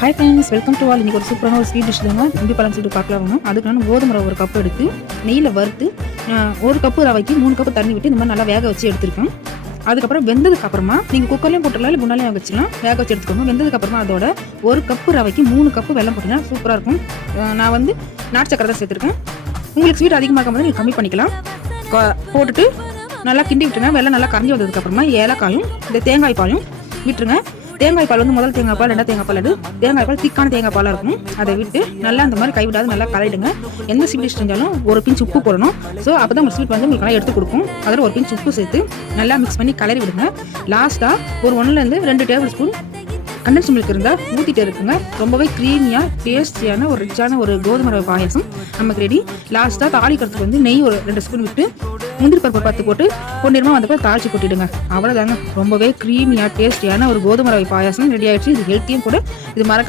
Hi friends, welcome to all. இன்றைக்கி ஒரு சூப்பரான ஒரு ஸ்வீட் டிஷ் தாங்க. எப்படி பழம் சொல்லிட்டு பார்க்கலாம். அதுக்கு நான் கோதுமை ரவை ஒரு கப் எடுத்து நெய்யில் வறுத்து 1 கப்பு ரவைக்கு 3 கப்பு தண்ணி விட்டு இந்த மாதிரி நல்லா வேக வச்சு எடுத்துருக்கேன். அதுக்கப்புறம் வெந்ததுக்கு அப்புறமா நீங்கள் குக்கர்லேயும் போட்டுடலாம், இல்லை குண்டாலையும் வச்சுக்கலாம். வேக வச்சு எடுத்துக்கோங்க. வெந்ததுக்கப்புறமா அதோட 1 கப்பு ரவைக்கு 3 கப்பு வெல்லம் போட்டிங்கன்னா சூப்பராக இருக்கும். நான் வந்து நாட்டு சக்கரை தான் சேர்த்துருக்கேன். உங்களுக்கு ஸ்வீட் அதிகமாக இருக்கும்போது நீங்கள் கம்மி பண்ணிக்கலாம். போட்டுட்டு நல்லா கிண்டி விட்டுருங்க. வெல்லம் நல்லா கரைஞ்சி வந்ததுக்கப்புறமா ஏலக்காயும் இந்த தேங்காய் பாலும் விட்டுருங்க. தேங்காய் பால் வந்து முதல் தேங்காய் பால், 2 தேங்காய் பால், அது தேங்காய் பால் திக்கான தேங்காய் பாலாக இருக்கும். அதை விட்டு நல்லா அந்த மாதிரி கைவிடாது நல்லா கலரிடுங்க. எந்த ஸ்வீட் டிஷ் செஞ்சாலும் ஒரு பிஞ்ச் உப்பு போடணும். ஸோ அப்போ தான் உங்கள் ஸ்வீட் வந்து உங்களுக்கு நல்லா எடுத்து கொடுக்கும். அதில் ஒரு பிஞ்ச் உப்பு சேர்த்து நல்லா மிக்ஸ் பண்ணி கலரி விடுங்க. லாஸ்ட்டாக ஒரு 1 to 2 table spoon condensed milk இருந்தால் ஊற்றிட்டு இருக்குங்க. ரொம்பவே க்ரீமியாக டேஸ்டியான ஒரு ரிச்சான ஒரு கோதுமை ரவை பாயாசம் நமக்கு ரெடி. லாஸ்ட்டாக தாளிக்கிறதுக்கு வந்து நெய் ஒரு 2 ஸ்பூன் விட்டு முந்திரி பருப்பு 10 போட்டு பொன்னிறமாக வந்தப்போ தாளிச்சு கொட்டிடுங்க. அவ்வளோதாங்க. ரொம்பவே க்ரீமியாக டேஸ்டியான ஒரு கோதுமை ரவை பாயாசம் ரெடி ஆகிடுச்சு. இது ஹெல்த்தியும் கூட. இது மறக்க